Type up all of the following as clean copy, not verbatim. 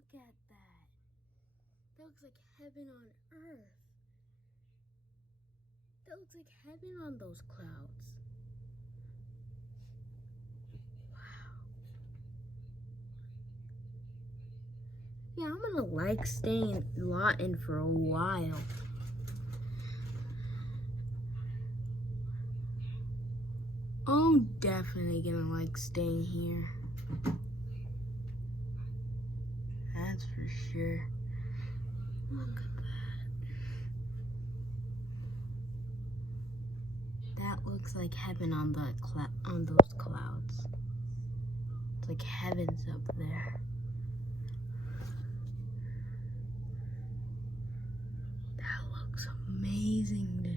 Look at that. That looks like heaven on earth. That looks like heaven on those clouds. Wow. Yeah, I'm gonna like staying Lawton for a while. I'm definitely gonna like staying here. That's for sure. Look at that. That looks like heaven on the on those clouds. It's like heaven's up there. That looks amazing, dude.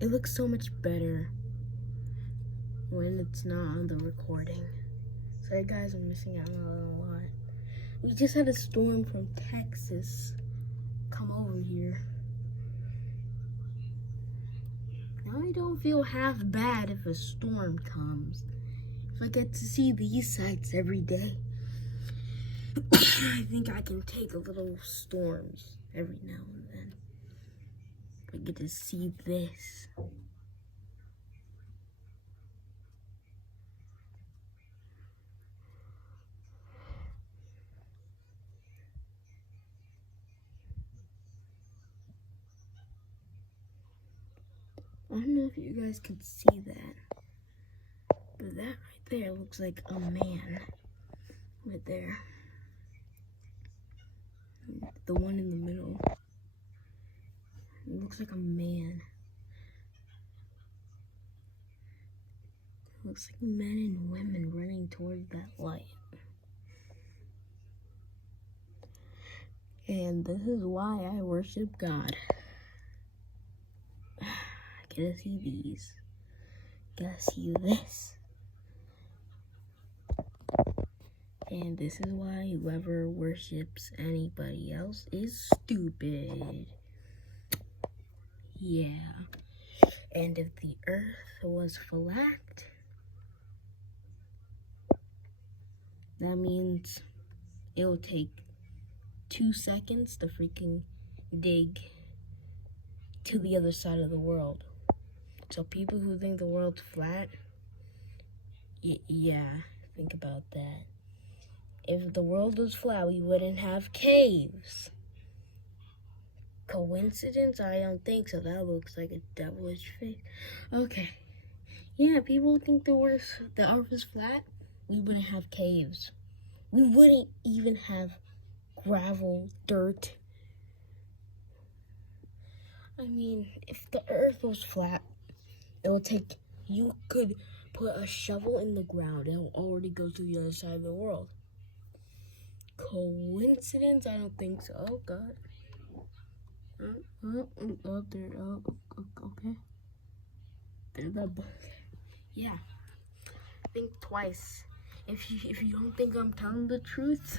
It looks so much better when it's not on the recording. Sorry guys, I'm missing out on a lot. We just had a storm from Texas come over here. Now I don't feel half bad if a storm comes. If I get to see these sights every day. I think I can take a little storms every now and then. I get to see this. I don't know if you guys can see that, but that right there looks like a man. Right there. The one in the middle. It looks like a man. It looks like men and women running towards that light. And this is why I worship God. I gotta see these. Gotta see this. And this is why whoever worships anybody else is stupid. Yeah. And if the earth was flat, that means it'll take 2 seconds to freaking dig to the other side of the world. So people who think the world's flat, yeah, think about that. If the world was flat, we wouldn't have caves. Coincidence? I don't think so. That looks like a devilish face. Okay. Yeah, people think the earth is flat. We wouldn't have caves. We wouldn't even have gravel, dirt. I mean, if the earth was flat, it would take, you could put a shovel in the ground and it will already go to the other side of the world. Coincidence? I don't think so. Oh, God. Okay. There's that book. Yeah. Think twice. If you don't think I'm telling the truth,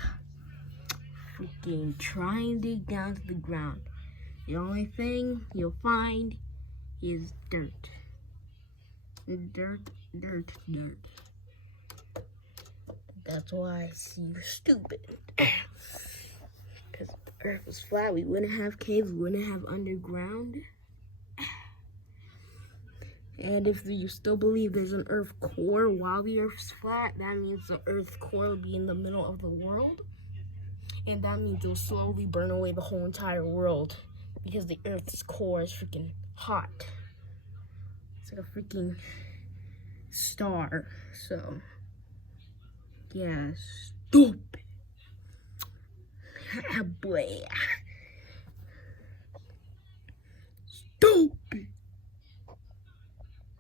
freaking try and dig down to the ground. The only thing you'll find is dirt. Dirt. That's why I see you're stupid. Because if the earth was flat, we wouldn't have caves, we wouldn't have underground. And if you still believe there's an earth core while the earth's flat, that means the earth core will be in the middle of the world. And that means it'll slowly burn away the whole entire world. Because the earth's core is freaking hot. It's like a freaking star. So, yeah, stupid. Boy. Stupid.